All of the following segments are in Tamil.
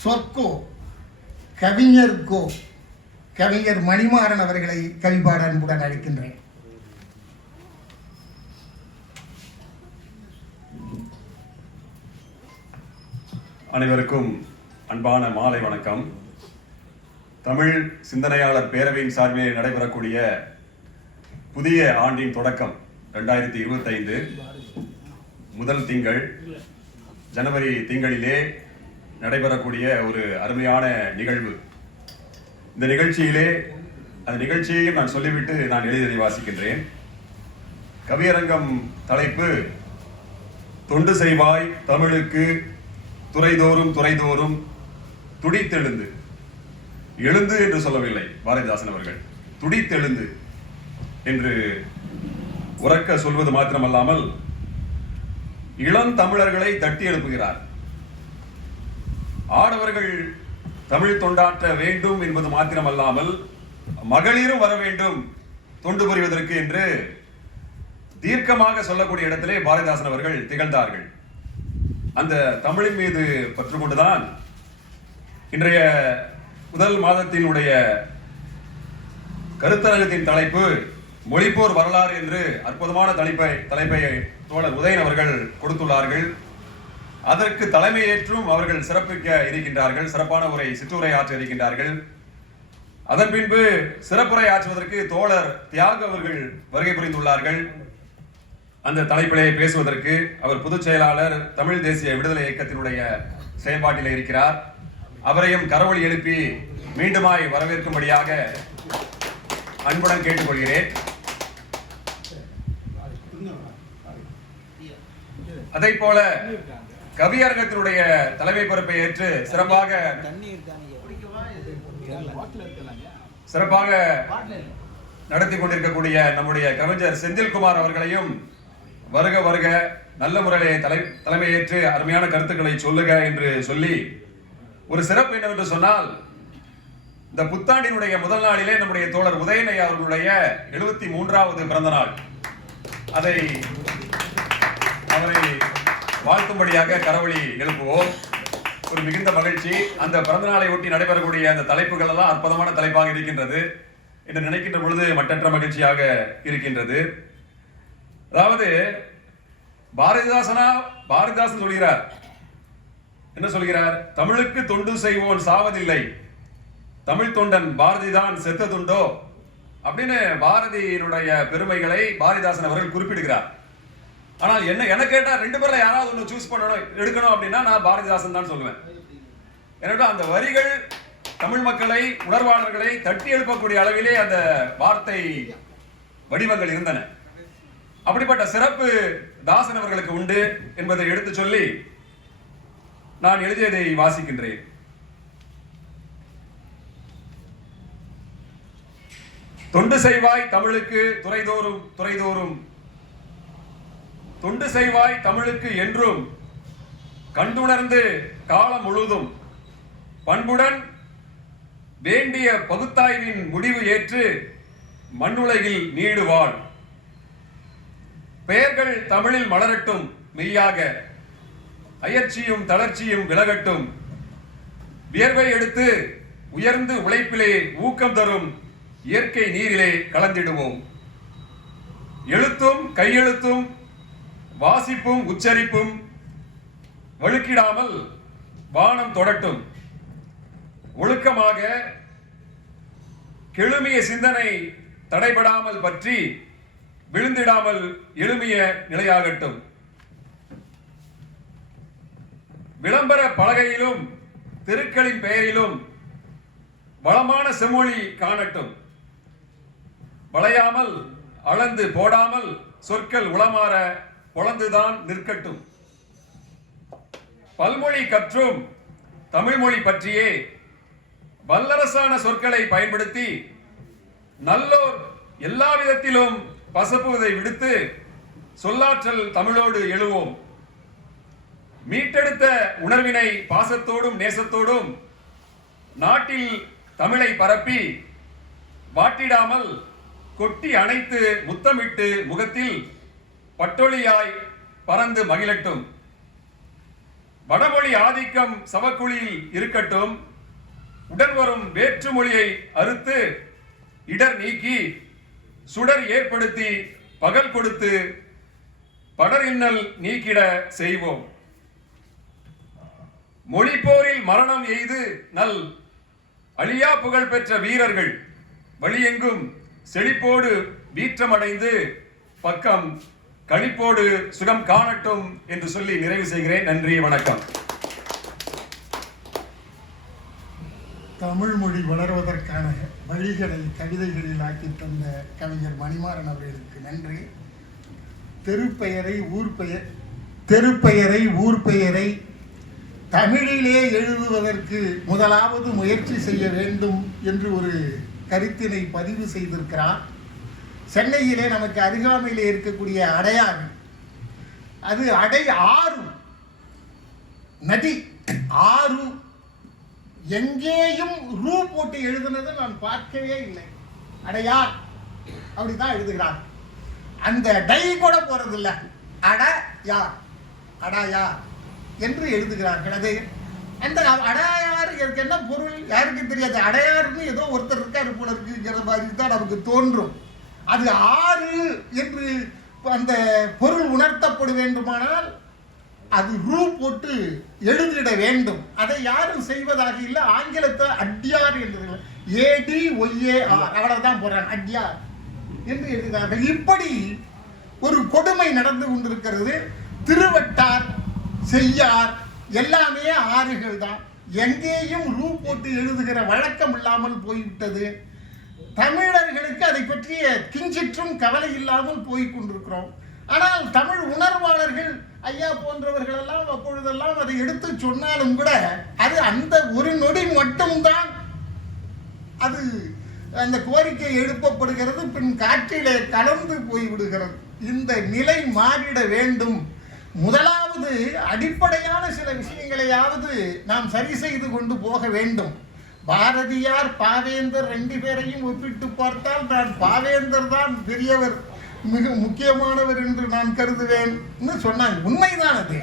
சொற்கோ கவிஞர்கோ கவிஞர் மணிமாறன் அவர்களை கவிபாட அன்புடன் அழைக்கின்றேன். அனைவருக்கும் அன்பான மாலை வணக்கம். தமிழ் சிந்தனையாளர் பேரவையின் சார்பில் நடைபெறக்கூடிய புதிய ஆண்டின் தொடக்கம் 2025 முதல் திங்கள் ஜனவரி திங்களிலே நடைபெறக்கூடிய ஒரு அருமையான நிகழ்வு. இந்த நிகழ்ச்சியிலே அந்த நிகழ்ச்சியையும் நான் சொல்லிவிட்டு நான் எழுதியதை வாசிக்கின்றேன். கவியரங்கம் தலைப்பு தொண்டு செய்வாய் தமிழுக்கு துறைதோறும் துறைதோறும் துடித்தெழுந்து. எழுந்து என்று சொல்லவில்லை பாரதிதாசன் அவர்கள், துடித்தெழுந்து என்று உரக்க சொல்வது மாத்திரமல்லாமல் இளம் தமிழர்களை தட்டி எழுப்புகிறார். ஆடவர்கள் தமிழ் தொண்டாற்ற வேண்டும் என்பது மாத்திரமல்லாமல் மகளிரும் வர வேண்டும் தொண்டு புரிவதற்கு என்று தீர்க்கமாக சொல்லக்கூடிய இடத்திலே பாரதிதாசன் அவர்கள் திகழ்ந்தார்கள். அந்த தமிழின் மீது பற்று கொண்டுதான் இன்றைய முதல் மாதத்தினுடைய கருத்தரங்கத்தின் தலைப்பு மொழிப்போர் வரலாறு என்று அற்புதமான தலைப்பை தோழர் உதயன் அவர்கள் கொடுத்துள்ளார்கள். அதற்கு தலைமையேற்றும் அவர்கள் சிறப்பிக்க இருக்கின்றார்கள், சிறப்பான உரை சிற்றுரை ஆற்ற இருக்கின்றார்கள். அதன் பின்பு சிறப்புரை ஆற்றுவதற்கு தோழர் தியாக அவர்கள் வருகை புரிந்துள்ளார்கள். அந்த தலைப்பிலே பேசுவதற்கு அவர் பொதுச் செயலாளர் தமிழ் தேசிய விடுதலை இயக்கத்தினுடைய செயல்பாட்டில் இருக்கிறார். அவரையும் கரவொலி எழுப்பி மீண்டுமாய் வரவேற்கும்படியாக அன்புடன் கேட்டுக்கொள்கிறேன். அதை போல கவியரங்கத்தினுடைய தலைமை பொறுப்பை ஏற்று சிறப்பாக நடத்தி கொண்டிருக்கக்கூடிய நம்முடைய கவிஞர் செந்தில்குமார் அவர்களையும் வருக வருக, நல்ல முறையிலே தலைமையேற்று அருமையான கருத்துக்களை சொல்லுக என்று சொல்லி, ஒரு சிறப்பு என்னவென்று சொன்னால், இந்த புத்தாண்டினுடைய முதல் நாளிலே நம்முடைய தோழர் உதயன் ஐயா அவர்களுடைய 73வது பிறந்த நாள். அவரை வாழ்த்தும்படியாக கரவொலி எழுப்புவோம். ஒரு மிகுந்த மகிழ்ச்சி. அந்த பிறந்த நாளை ஒட்டி நடைபெறக்கூடிய அந்த தலைப்புகள் எல்லாம் அற்புதமான தலைப்பாக இருக்கின்றது என்று நினைக்கின்ற பொழுது மட்டற்ற மகிழ்ச்சியாக இருக்கின்றது. அதாவது பாரதிதாசன் சொல்கிறார், என்ன சொல்கிறார்? தமிழுக்கு தொண்டு செய்வோன் சாவதில்லை, தமிழ் தொண்டன் பாரதிதான் செத்ததுண்டோ அப்படின்னு பாரதியினுடைய பெருமைகளை பாரதிதாசன் அவர்கள் குறிப்பிடுகிறார். ஆனால் என்ன கேட்டா, ரெண்டு பேர்ல யாராவது ஒன்று சூஸ் பண்ணணும், எடுக்கணும் அப்படின்னா நான் பாரதிதாசன் தான் சொல்லுவேன். ஏன்னா அந்த வரிகள் தமிழ் மக்களை, உணர்வாளர்களை தட்டி எழுப்பக்கூடிய அளவிலே அந்த வார்த்தை வடிவங்கள் இருந்தன. அப்படிப்பட்ட சிறப்பு தாசன் அவர்களுக்கு உண்டு என்பதை எடுத்து சொல்லி நான் எழுதியதை வாசிக்கின்றேன். தொண்டு செய்வாய் தமிழுக்கு துறைதோறும் துறைதோறும், தொண்டு செய்வாய் தமிழுக்கு என்றும் கண்டுணர்ந்து காலம் முழுதும் பண்புடன் வேண்டிய பகுத்தாய்வின் முடிவு ஏற்று மண்ணுலகில் நீடுவாள். பெயர்கள் தமிழில் மலரட்டும் மெய்யாக, அயற்சியும் தளர்ச்சியும் விலகட்டும். வியர்வை எடுத்து உயர்ந்து உழைப்பிலே ஊக்கம் தரும் இயற்கை நீரிலே கலந்திடுவோம். எழுத்தும் கையெழுத்தும் வாசிப்பும் உச்சரிப்பும் வழுக்கிடாமல் வானம் தொடட்டும். ஒழுக்கமாக கெழுமிய சிந்தனை தடைபடாமல் பற்றி விழுந்திடாமல் எழுமிய நிலையாகட்டும். விளம்பர பலகையிலும் தெருக்களின் பெயரிலும் வளமான செம்மொழி காணட்டும். வளையாமல் அளந்து போடாமல் சொற்கள் உளமாற பொளந்துதான் நிற்கட்டும். பல்மொழி கற்றும் தமிழ் மொழி பற்றியே வல்லரசான சொற்களை பயன்படுத்தி நல்லோர் எல்லா விதத்திலும் பசப்புவதை விடுத்து சொல்லாற்றல் தமிழோடு எழுவோம். மீட்டெடுத்த உணர்வினை பாசத்தோடும் நேசத்தோடும் நாட்டில் தமிழை பரப்பி வாட்டிடாமல் கொட்டி அணைத்து முத்தமிட்டு முகத்தில் பட்டொளியாய் பறந்து மகிழட்டும். வடமொழி ஆதிக்கம் சவக்குழியில் இருக்கட்டும், உடன் வரும் வேற்று மொழியை அறுத்து இடர் நீக்கி சுடர் ஏற்படுத்தி பகல் கொடுத்து படர் இன்னல் நீக்கிட செய்வோம். மொழிப்போரில் மரணம் எய்து நல் அழியா புகழ் பெற்ற வீரர்கள் வழியெங்கும் செழிப்போடு வீற்றமடைந்து பக்கம் களிப்போடு சுகம் காணட்டும் என்று சொல்லி நிறைவு செய்கிறேன். நன்றி, வணக்கம். தமிழ் மொழி வளர்வதற்கான வழிகளை கவிதைகளில் ஆக்கி தந்த கவிஞர் மணிமாறன் அவர்களுக்கு நன்றி. தெருப்பெயரை ஊர் பெயரை தமிழிலே எழுதுவதற்கு முதலாவது முயற்சி செய்ய வேண்டும் என்று ஒரு கருத்தினை பதிவு செய்திருக்கிறார். சென்னையிலே நமக்கு அருகாமையிலே இருக்கக்கூடிய அடையாறு, அது ஆறு நதி, ஆறு எங்கேயும் ரூ போட்டு எழுதுனது நான் பார்க்கவே இல்லை. அடையார் அப்படிதான் எழுதுகிறார். அந்த டை கூட போறதில்லை, அடையார் அடையார் என்று எழுதுகிறார்கள். அது அந்த அடையாறு என்ன பொருள் யாருக்கு தெரியாது. அடையாறுன்னு ஏதோ ஒருத்தர் இருக்காரு போல இருக்குங்கிற மாதிரி தான் நமக்கு தோன்றும். அது ஆறு என்று அந்த பொருள் உணர்த்தப்பட வேண்டுமானால் அது ரூ போட்டு எழுதிட வேண்டும். அதை யாரும் செய்வதாக இல்லை. ஆங்கிலத்தை அட்யார் என்று ADYAR அவ்வளவுதான் போறாங்க, அட்யார் என்று எழுதுகிறார்கள். இப்படி ஒரு கொடுமை நடந்து கொண்டிருக்கிறது. திருவட்டார், செய்யார் எல்லாமே ஆறுகள் தான். எங்கேயும் ரூ போட்டு எழுதுகிற வழக்கம் இல்லாமல் போய்விட்டது. தமிழர்களுக்கு அதை பற்றிய கிஞ்சிற்றும் கவலை இல்லாமல் போய் கொண்டிருக்கிறோம். ஆனால் தமிழ் உணர்வாளர்கள் ஐயா போன்றவர்கள் எல்லாம் அப்பொழுதெல்லாம் அதை எடுத்து சொன்னாலும் கூட அது அந்த ஒரு நொடி மட்டும்தான் அது அந்த கோரிக்கை எழுப்பப்படுகிறது, பின் காற்றிலே கலந்து போய்விடுகிறது. இந்த நிலை மாறிட வேண்டும். முதலாவது அடிப்படையான சில விஷயங்களையாவது நாம் சரி செய்து கொண்டு போக வேண்டும். பாரதியார், பாவேந்தர் ரெண்டு பேரையும் ஒப்பிட்டு பார்த்தால் நான் பாவேந்தர் தான் பெரியவர், மிக முக்கியமானவர் என்று நான் கருதுவேன் சொன்னாங்க. உண்மைதான் அது.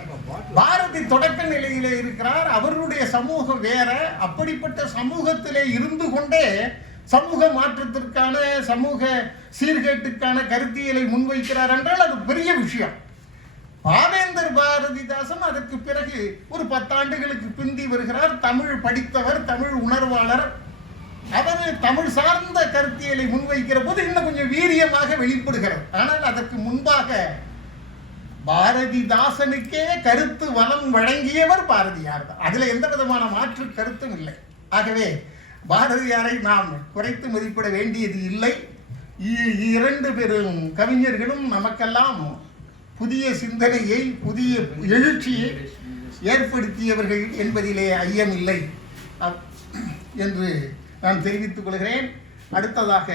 பாரதி தொடக்க நிலையிலே இருக்கிறார், அவருடைய சமூகம் வேற. அப்படிப்பட்ட சமூகத்திலே இருந்து கொண்டே சமூக மாற்றத்திற்கான, சமூக சீர்கேட்டுக்கான கருத்தியலை முன்வைக்கிறார் என்றால் அது பெரிய விஷயம். பாவேந்தர் பாரதிதாசன் அதற்கு பிறகு ஒரு 10 ஆண்டுகளுக்கு பிந்தி வருகிறார். தமிழ் படித்தவர், தமிழ் உணர்வாளர். அவர் தமிழ் சார்ந்த கருத்தியலை முன்வைக்கிற போது இன்னும் கொஞ்சம் வீரியமாக வெளிப்படுகிறது. ஆனால் அதற்கு முன்பாக பாரதிதாசனுக்கே கருத்து வளம் வழங்கியவர் பாரதியார் தான். அதுல எந்த விதமான மாற்று கருத்தும் இல்லை. ஆகவே பாரதியாரை நாம் குறைத்து மதிப்பிட வேண்டியது இல்லை. இரண்டு பெரும் கவிஞர்களும் நமக்கெல்லாம் புதிய சிந்தனையை, புதிய எழுச்சியை ஏற்படுத்தியவர்கள் என்பதிலே ஐயமில்லை என்று நான் தெரிவித்துக் கொள்கிறேன். அடுத்ததாக